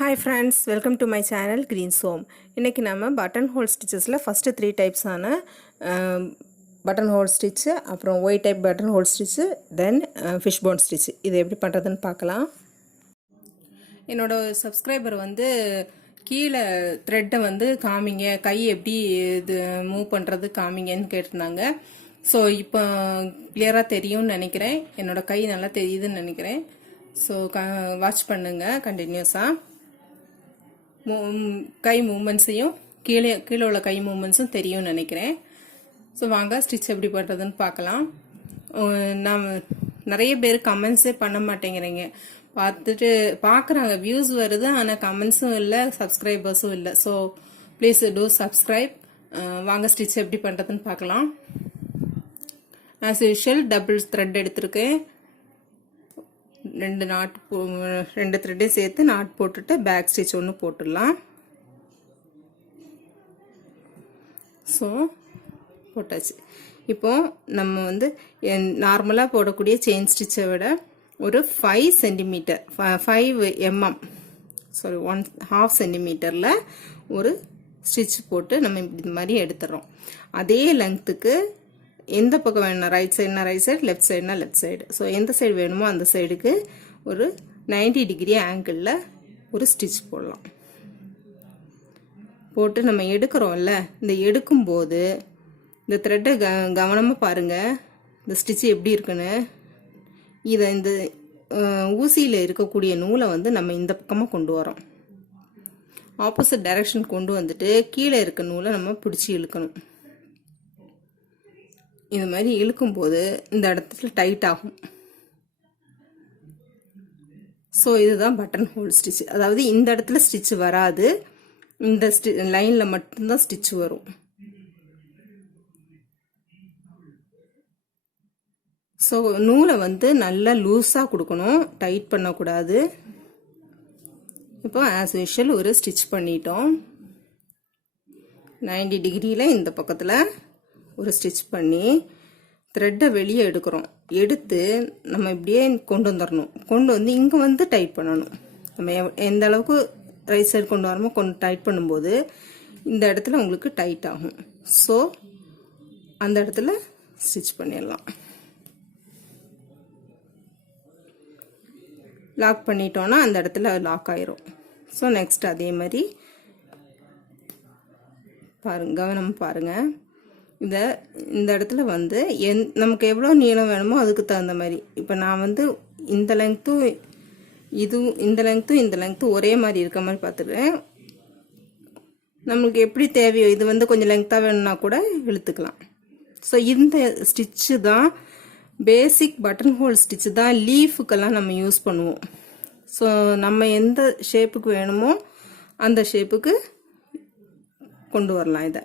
Hi friends, welcome to my channel Green Home. இன்னைக்கு நாம buttonhole stitchesல first 3 types ஆன buttonhole stitch, அப்புறம் Y type buttonhole stitch, then fishbone stitch. இது எப்படி பண்றதுன்னு பார்க்கலாம். என்னோட subscriber வந்து கீழ thread வந்து காமிங்க, கை எப்படி இது மூவ் பண்றது காமிங்கன்னு கேட்டிருந்தாங்க. ஸோ இப்போ கிளியரா தெரியும்னு நினைக்கிறேன். என்னோட கை நல்லா தெரியுதுன்னு நினைக்கிறேன். ஸோ வாட்ச் பண்ணுங்க கண்டினியூஸா. கை மூமெண்ட்ஸையும் கீழே உள்ள கை மூமெண்ட்ஸும் தெரியும்னு நினைக்கிறேன். ஸோ வாங்க ஸ்டிச் எப்படி பண்ணுறதுன்னு பார்க்கலாம். நான் நிறைய பேர் கமெண்ட்ஸே பண்ண மாட்டேங்கிறீங்க. பார்த்துட்டு பார்க்குறாங்க, வியூஸ் வருது, ஆனால் கமெண்ட்ஸும் இல்லை, சப்ஸ்கிரைபர்ஸும் இல்லை. So please do subscribe. வாங்க ஸ்டிச் எப்படி பண்ணுறதுன்னு பார்க்கலாம். ஆஸ் யூஷுவல் டபுள் த்ரெட் எடுத்திருக்கேன். ரெண்டு த்ரெட்டையும் சேர்த்து நாட் போட்டுட்டு பேக் ஸ்டிச் ஒன்று போட்டுடலாம். ஸோ போட்டாச்சு. இப்போ நம்ம வந்து நார்மலாக போடக்கூடிய செயின் ஸ்டிச்சை விட ஒரு 5 சென்டிமீட்டர் 5 mm சாரி 1/2 சென்டிமீட்டரில் ஒரு ஸ்டிச் போட்டு நம்ம இது மாதிரி எடுத்துடுறோம். அதே லெங்க்த்துக்கு எந்த பக்கம் வேணும், ரைட் சைடுனா ரைட் சைடு, லெஃப்ட் சைடுனா லெஃப்ட் சைடு. ஸோ எந்த சைடு வேணுமோ அந்த சைடுக்கு ஒரு 90 டிகிரி ஆங்கிளில் ஒரு ஸ்டிச் போடலாம். போட்டு நம்ம எடுக்கிறோம்ல, இந்த எடுக்கும்போது இந்த த்ரெட்டை கவனமாக பாருங்கள், இந்த ஸ்டிச் எப்படி இருக்குன்னு. இதை இந்த ஊசியில் இருக்கக்கூடிய நூலை வந்து நம்ம இந்த பக்கமாக கொண்டு வரோம். ஆப்போசிட் டைரக்ஷன் கொண்டு வந்துட்டு கீழே இருக்க நூலை நம்ம பிடிச்சி இழுக்கணும். இது மாதிரி இழுக்கும்போது இந்த இடத்துல டைட் ஆகும். ஸோ இதுதான் பட்டன் ஹோல் ஸ்டிச். அதாவது இந்த இடத்துல ஸ்டிச் வராது, இந்த லைனில் மட்டும்தான் ஸ்டிச் வரும். ஸோ நூலை வந்து நல்லா லூஸாக கொடுக்கணும், டைட் பண்ணக்கூடாது. இப்போ ஆஸ் யூஷுவல் ஒரு ஸ்டிச் பண்ணிட்டோம். 90 டிகிரியில் இந்த பக்கத்தில் ஒரு ஸ்டிச் பண்ணி த்ரெட்டை வெளியே எடுக்கிறோம். எடுத்து நம்ம இப்படியே கொண்டு வந்துடணும். கொண்டு வந்து இங்கே வந்து டைட் பண்ணணும். நம்ம எந்த அளவுக்கு ரைட் சைடு கொண்டு வரமோ டைட் பண்ணும்போது இந்த இடத்துல உங்களுக்கு டைட் ஆகும். ஸோ அந்த இடத்துல ஸ்டிச் பண்ணிடலாம். லாக் பண்ணிட்டோன்னா அந்த இடத்துல லாக் ஆயிரும். ஸோ நெக்ஸ்ட் அதே மாதிரி பாருங்க, கவனமாக பாருங்கள். இந்த இடத்துல வந்து நமக்கு எவ்வளோ நீளம் வேணுமோ அதுக்கு தகுந்த மாதிரி. இப்போ நான் வந்து இந்த லெங்க்த்தும் இந்த லெங்க்த்தும் ஒரே மாதிரி இருக்க மாதிரி பார்த்துக்கிறேன். நம்மளுக்கு எப்படி தேவையோ, இது வந்து கொஞ்சம் லெங்க்த்தாக வேணும்னா கூட இழுத்துக்கலாம். ஸோ இந்த ஸ்டிச்சு தான் பேசிக் பட்டன் ஹோல் ஸ்டிச்சு தான் லீஃபுக்கெல்லாம் நம்ம யூஸ் பண்ணுவோம். ஸோ நம்ம எந்த ஷேப்புக்கு வேணுமோ அந்த ஷேப்புக்கு கொண்டு வரலாம் இதை.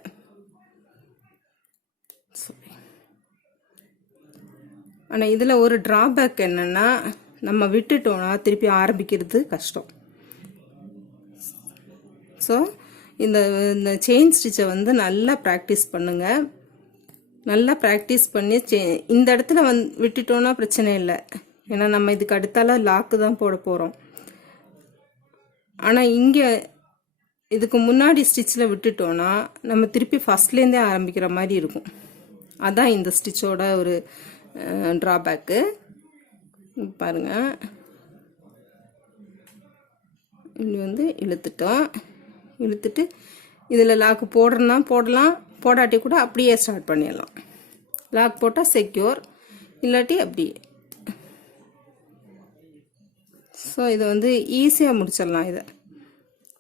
ஆனால் இதில் ஒரு ட்ராபேக் என்னென்னா, நம்ம விட்டுட்டோம்னா திருப்பி ஆரம்பிக்கிறது கஷ்டம். ஸோ இந்த செயின் ஸ்டிச்சை வந்து நல்லா ப்ராக்டிஸ் பண்ணுங்கள். நல்லா ப்ராக்டிஸ் பண்ணி இந்த இடத்துல விட்டுட்டோன்னா பிரச்சனை இல்லை, ஏன்னா நம்ம இதுக்கு அடுத்தால லாக்கு தான் போட போகிறோம். ஆனால் இங்கே இதுக்கு முன்னாடி ஸ்டிச்சில் விட்டுட்டோன்னா நம்ம திருப்பி ஃபஸ்ட்லேருந்தே ஆரம்பிக்கிற மாதிரி இருக்கும். அதான் இந்த ஸ்டிச்சோட ஒரு ட்ராபேக்கு. பாருங்கள், இப்படி வந்து இழுத்துட்டு இதில் லாக்கு போடுறதுனா போடலாம், போடாட்டி கூட அப்படியே ஸ்டார்ட் பண்ணிடலாம். லாக் போட்டால் செக்யூர், இல்லாட்டி அப்படி. ஸோ இதை வந்து ஈஸியாக முடிச்சிடலாம். இதை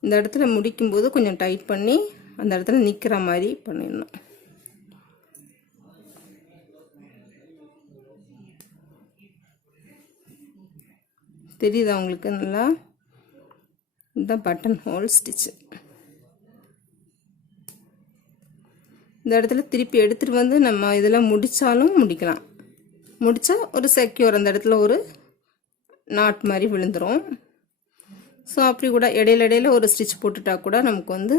இந்த இடத்துல முடிக்கும்போது கொஞ்சம் டைட் பண்ணி அந்த இடத்துல நிற்கிற மாதிரி பண்ணிடணும். தெரியுதா உங்களுக்கு நல்லா? இந்த பட்டன் ஹோல் ஸ்டிச்சு இந்த இடத்துல திருப்பி எடுத்துகிட்டு வந்து நம்ம இதில் முடித்தாலும் முடிக்கலாம். முடித்தா ஒரு செக்யூர், அந்த இடத்துல ஒரு நாட் மாதிரி விழுந்துடும். ஸோ அப்படி கூட இடையில ஒரு ஸ்டிச் போட்டுட்டா கூட நமக்கு வந்து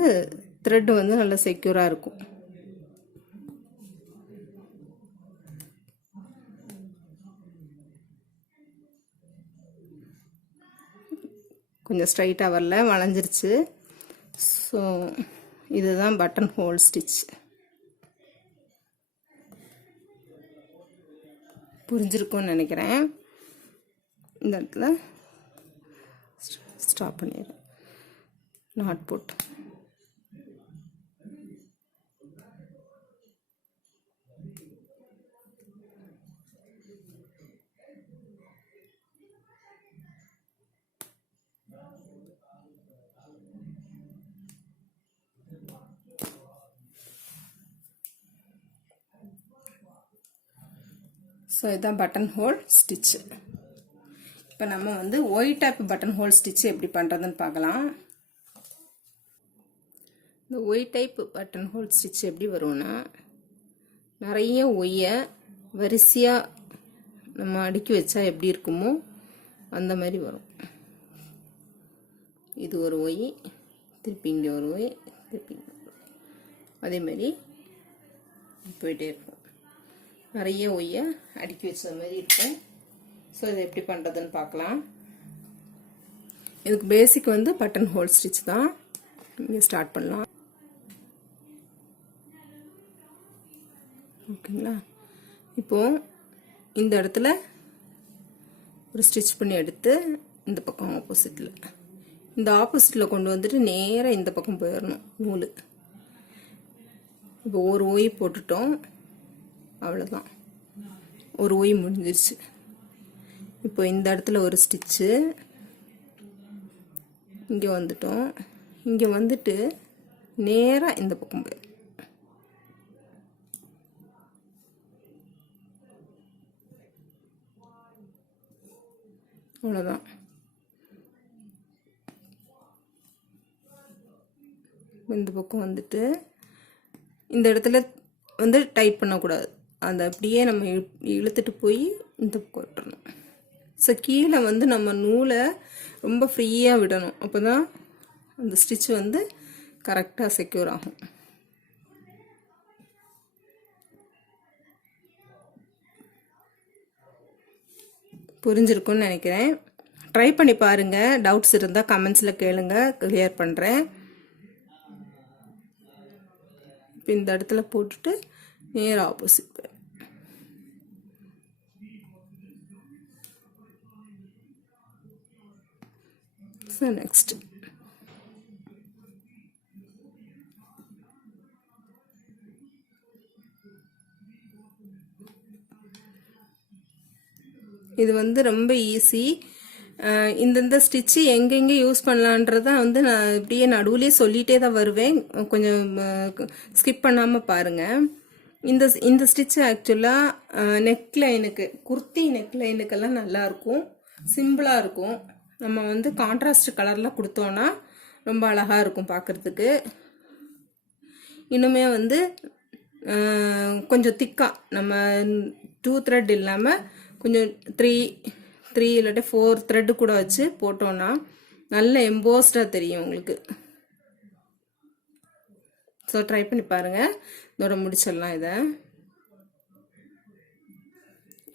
த்ரெட் வந்து நல்லா செக்யூராக இருக்கும். கொஞ்சம் ஸ்ட்ரைட்டாக வரல, வளைஞ்சிருச்சு. ஸோ இதுதான் பட்டன் ஹோல் ஸ்டிச். புரிஞ்சிருக்கும்னு நினைக்கிறேன். இந்த இடத்துல ஸ்டாப் பண்ணிடுறேன், நாட் போட்டு. ஸோ இதுதான் பட்டன் ஹோல் ஸ்டிச்சு. இப்போ நம்ம வந்து Y type button hole stitch எப்படி பண்ணுறதுன்னு பார்க்கலாம். இந்த Y type button hole stitch எப்படி வரும்னா, நிறைய ஒய்யை வரிசையாக நம்ம அடுக்கி வச்சா எப்படி இருக்குமோ அந்த மாதிரி வரும். இது ஒரு ஒய், திருப்பி இங்கே ஒரு ஒய், திருப்பி அதே மாதிரி போயிட்டே இருக்கும். நிறைய ஒய்யை அடுக்கி வச்ச மாதிரி இருக்கும். ஸோ இதை எப்படி பண்ணுறதுன்னு பார்க்கலாம். இதுக்கு பேசிக் வந்து பட்டன் ஹோல் ஸ்டிச் தான். இங்கே ஸ்டார்ட் பண்ணலாம். ஓகேங்களா? இப்போது இந்த இடத்துல ஒரு ஸ்டிச் பண்ணி எடுத்து இந்த பக்கம் ஆப்போசிட்டில், இந்த ஆப்போசிட்டில் கொண்டு வந்துட்டு நேராக இந்த பக்கம் போயிடணும் நூல். இப்போ ஒரு ஒய் போட்டுட்டோம், அவ்வளோதான், ஒரு ஒய் முடிஞ்சிருச்சு. இப்போ இந்த இடத்துல ஒரு ஸ்டிச்சு, இங்கே வந்துட்டோம். இங்கே வந்துட்டு நேராக இந்த பக்கம் போயிடும். அவ்வளோதான். இந்த பக்கம் வந்துட்டு இந்த இடத்துல வந்து டைட் பண்ணக்கூடாது, அந்த அப்படியே நம்ம இழுத்துட்டு போய் இந்த பக்கம் விட்டுறணும். ஸோ கீழே வந்து நம்ம நூலை ரொம்ப ஃப்ரீயாக விடணும், அப்போ தான் அந்த ஸ்டிச் வந்து கரெக்டாக செக்யூர் ஆகும். புரிஞ்சிருக்கும்னு நினைக்கிறேன். ட்ரை பண்ணி பாருங்கள். டவுட்ஸ் இருந்தால் கமெண்ட்ஸில் கேளுங்க, கிளியர் பண்ணுறேன். இப்போ இந்த இடத்துல போட்டுட்டு நேர் ஆப்போசிட். ஸோ நெக்ஸ்ட் இது வந்து ரொம்ப ஈஸி. இந்தந்த ஸ்டிச்சு எங்கெங்கே யூஸ் பண்ணலான்றத வந்து நான் இப்படியே நடுவுலேயே சொல்லிகிட்டே தான் வருவேன், கொஞ்சம் ஸ்கிப் பண்ணாமல் பாருங்கள். இந்த ஸ்டிச்சு ஆக்சுவலாக நெக்லைனுக்கு, குர்த்தி நெக்லைனுக்கெல்லாம் நல்லாயிருக்கும், சிம்பிளாக இருக்கும். நம்ம வந்து கான்ட்ராஸ்ட் கலரில் கொடுத்தோன்னா ரொம்ப அழகாக இருக்கும் பார்க்குறதுக்கு. இன்னுமே வந்து கொஞ்சம் திக்காக நம்ம 2 த்ரெட் இல்லாமல் கொஞ்சம் 3 இல்லாட்டி 4 த்ரெட்டு கூட வச்சு போட்டோன்னா நல்ல எம்போஸ்டாக தெரியும் உங்களுக்கு. ஸோ ட்ரை பண்ணி பாருங்கள். இதோட முடிச்சிடலாம். இதை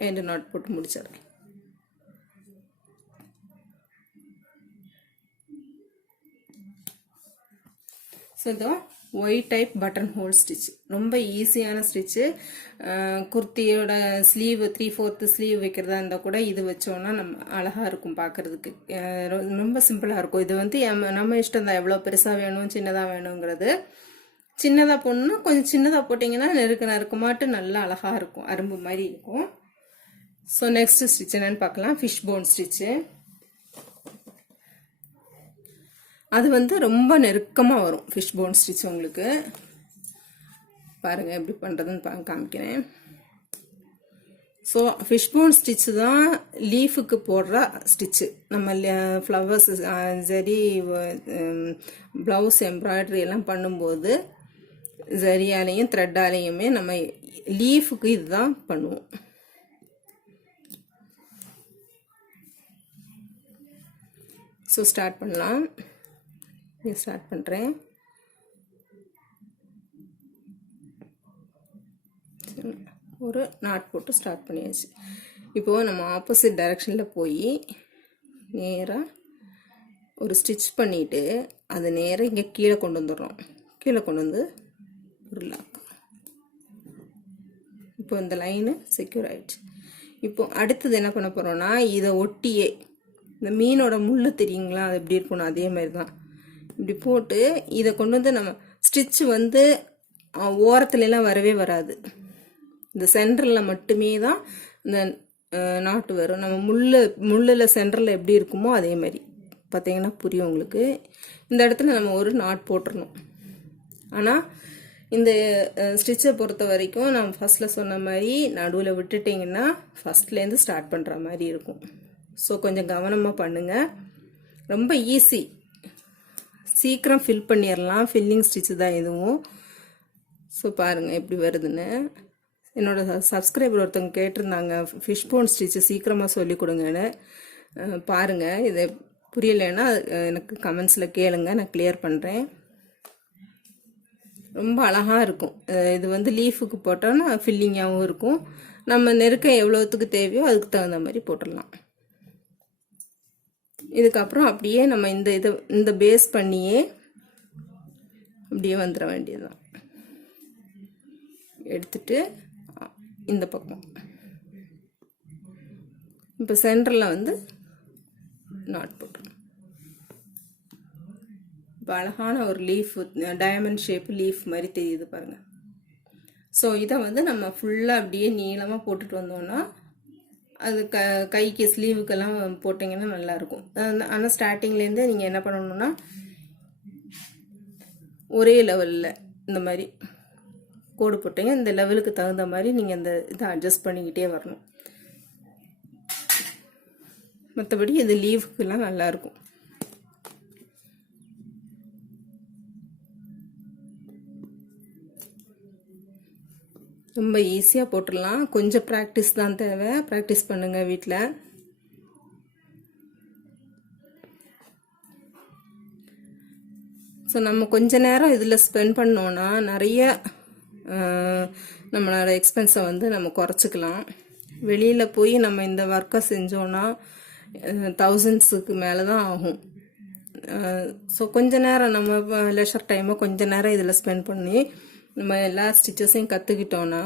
எண்டு நாட் போட்டு முடிச்சிடுறேன். ஸோ இதோ Y type button hole stitch ரொம்ப ஈஸியான ஸ்டிச்சு. குர்த்தியோட ஸ்லீவ் 3/4 ஸ்லீவ் வைக்கிறதா இருந்தால் கூட இது வச்சோன்னா நம்ம அழகாக இருக்கும் பார்க்குறதுக்கு. ரொம்ப சிம்பிளாக இருக்கும். இது வந்து நம்ம இஷ்டம் தான், எவ்வளோ பெருசாக வேணும் சின்னதாக வேணுங்கிறது. சின்னதாக போடணும்னா கொஞ்சம் சின்னதாக போட்டிங்கன்னா நெருக்கமாட்டு நல்லா அழகாக இருக்கும், அரும்பு மாதிரி இருக்கும். ஸோ நெக்ஸ்ட் ஸ்டிச் என்னன்னு பார்க்கலாம். Fishbone stitch. அது வந்து ரொம்ப நெருக்கமாக வரும் ஃபிஷ்போன் ஸ்டிச். உங்களுக்கு பாருங்கள் எப்படி பண்ணுறதுன்னு காமிக்கிறேன். ஸோ ஃபிஷ்போன் ஸ்டிச்சு தான் லீஃபுக்கு போடுற ஸ்டிச்சு. நம்ம ஃப்ளவர்ஸ் சரி ப்ளவுஸ் எம்ப்ராய்டரி எல்லாம் பண்ணும்போது சரியாலையும் த்ரெட்டாலையுமே நம்ம லீஃபுக்கு இதுதான் பண்ணுவோம். ஸோ ஸ்டார்ட் பண்ணலாம். ஸ்டார்ட் பண்ணுறேன். ஒரு நாட் போட்டு ஸ்டார்ட் பண்ணியாச்சு. இப்போது நம்ம ஆப்போசிட் டைரக்ஷனில் போய் நேராக ஒரு ஸ்டிச் பண்ணிவிட்டு அதை நேராக இங்கே கீழே கொண்டு வந்துடுறோம். கீழே கொண்டு வந்து ஒரு லாக். இப்போ இந்த லைனு செக்யூர் ஆகிடுச்சு. இப்போ அடுத்தது என்ன பண்ண போகிறோன்னா, இதை ஒட்டியே இந்த மீனோட முள் தெரியுங்களா, அது எப்படி இருக்கணும் அதே மாதிரி தான் இப்படி போட்டு இதை கொண்டு வந்து நம்ம ஸ்டிச்சு வந்து ஓரத்துலலாம் வரவே வராது. இந்த சென்டரில் மட்டுமே தான் இந்த நாட்டு வரும். நம்ம முள்ளில் சென்டரில் எப்படி இருக்குமோ அதே மாதிரி பார்த்தீங்கன்னா புரியும் உங்களுக்கு. இந்த இடத்துல நம்ம ஒரு நாட் போட்டுடணும். ஆனால் இந்த ஸ்டிச்சை பொறுத்த வரைக்கும் நம்ம ஃபஸ்ட்டில் சொன்ன மாதிரி நடுவில் விட்டுட்டிங்கன்னா ஃபஸ்ட்லேருந்து ஸ்டார்ட் பண்ணுற மாதிரி இருக்கும். ஸோ கொஞ்சம் கவனமாக பண்ணுங்கள். ரொம்ப ஈஸி, சீக்கிரம் ஃபில் பண்ணிடலாம். ஃபில்லிங் ஸ்டிச்சு தான் இதுவும். ஸோ பாருங்கள் எப்படி வருதுன்னு. என்னோடய சப்ஸ்கிரைபர் ஒருத்தவங்க கேட்டிருந்தாங்க, ஃபிஷ்போன் ஸ்டிச்சு சீக்கிரமாக சொல்லிக் கொடுங்கன்னு. பாருங்கள், இதை புரியலைன்னா எனக்கு கமெண்ட்ஸில் கேளுங்க, நான் கிளியர் பண்ணுறேன். ரொம்ப அழகாக இருக்கும். இது வந்து லீஃபுக்கு போட்டோன்னா ஃபில்லிங்காகவும் இருக்கும். நம்ம நெருக்கம் எவ்வளோத்துக்கு தேவையோ அதுக்கு தகுந்த மாதிரி போட்டுடலாம். இதுக்கப்புறம் அப்படியே நம்ம இந்த பேஸ் பண்ணியே அப்படியே வந்துட வேண்டியதுதான். எடுத்துட்டு இந்த பக்கம் இப்போ சென்டரில் வந்து நாட் போட்டுருணும். இப்போ அழகான ஒரு லீஃப், டயமண்ட் ஷேப் லீஃப் மாதிரி தெரியுது பாருங்கள். ஸோ இதை வந்து நம்ம ஃபுல்லாக அப்படியே நீளமாக போட்டுட்டு வந்தோம்னா அது கைக்கு ஸ்லீவுக்கெல்லாம் போட்டிங்கன்னா நல்லாயிருக்கும். ஆனால் ஸ்டார்டிங்லேருந்து நீங்கள் என்ன பண்ணணுன்னா ஒரே லெவலில் இந்த மாதிரி கோடு போட்டீங்க, இந்த லெவலுக்கு தகுந்த மாதிரி நீங்கள் இந்த இதை அட்ஜஸ்ட் பண்ணிக்கிட்டே வரணும். மற்றபடி இது லீவுக்கெல்லாம் நல்லாயிருக்கும். ரொம்ப ஈஸியாக போட்டுடலாம். கொஞ்சம் ப்ராக்டிஸ் தான் தேவை. ப்ராக்டிஸ் பண்ணுங்கள் வீட்டில். ஸோ நம்ம கொஞ்ச நேரம் இதில் ஸ்பெண்ட் பண்ணோன்னா நிறைய நம்மளோட எக்ஸ்பென்ஸை வந்து நம்ம குறைச்சிக்கலாம். வெளியில் போய் நம்ம இந்த ஒர்க்கை செஞ்சோன்னா தௌசண்ட்ஸுக்கு மேலே தான் ஆகும். ஸோ கொஞ்ச நேரம் நம்ம லெஷர் டைமை கொஞ்ச நேரம் இதில் ஸ்பெண்ட் பண்ணி நம்ம எல்லா ஸ்டிச்சஸையும் கற்றுக்கிட்டோன்னா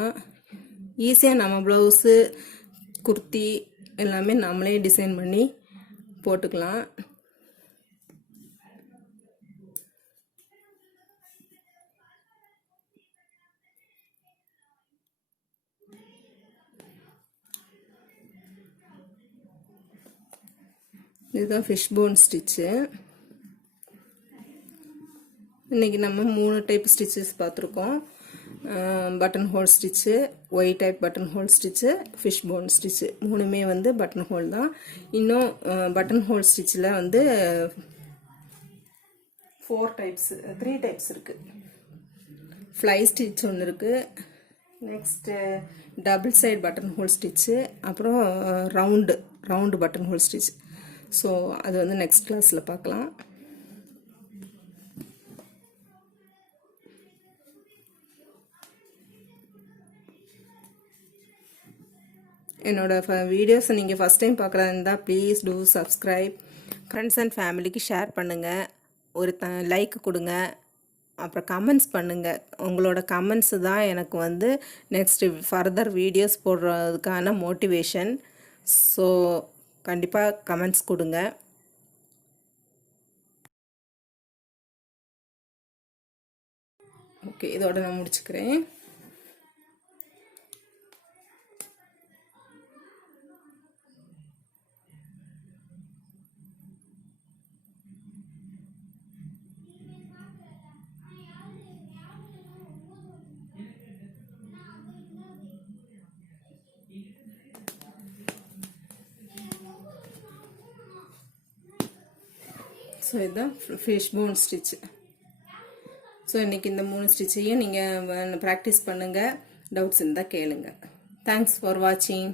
ஈஸியாக நம்ம ப்ளவுஸு, குர்த்தி எல்லாமே நம்மளே டிசைன் பண்ணி போட்டுக்கலாம். இதுதான் ஃபிஷ்போன் ஸ்டிச்சு. இன்றைக்கி நம்ம 3 டைப் ஸ்டிச்சஸ் பார்த்துருக்கோம். Button hole stitch, Y type button hole stitch, fishbone stitch. 3மே வந்து பட்டன் ஹோல் தான். இன்னும் பட்டன் ஹோல் ஸ்டிச்சில் வந்து 3 டைப்ஸ் இருக்குது. ஃப்ளை ஸ்டிச் ஒன்று இருக்குது, next double side button hole stitch, அப்புறம் round button hole stitch. So அது வந்து நெக்ஸ்ட் கிளாஸில் பார்க்கலாம். என்னோட வீடியோஸை நீங்கள் ஃபஸ்ட் டைம் பார்க்குறதா இருந்தால் please do subscribe. Friends and ஃபேமிலிக்கு ஷேர் பண்ணுங்கள், ஒரு லைக் கொடுங்க, அப்புறம் கமெண்ட்ஸ் பண்ணுங்கள். உங்களோட கமெண்ட்ஸு தான் எனக்கு வந்து நெக்ஸ்ட் ஃபர்தர் வீடியோஸ் போடுறதுக்கான மோட்டிவேஷன். ஸோ கண்டிப்பாக கமெண்ட்ஸ் கொடுங்க. ஓகே, இதோட நான் முடிச்சுக்கிறேன். ஸோ இதுதான் ஃபிஷ்போன் ஸ்டிச்சு. ஸோ இன்றைக்கி இந்த 3 ஸ்டிச்சையும் நீங்கள் ப்ராக்டிஸ் பண்ணுங்கள். டவுட்ஸ் இருந்தால் கேளுங்க. தேங்க்ஸ் ஃபார் வாட்சிங்.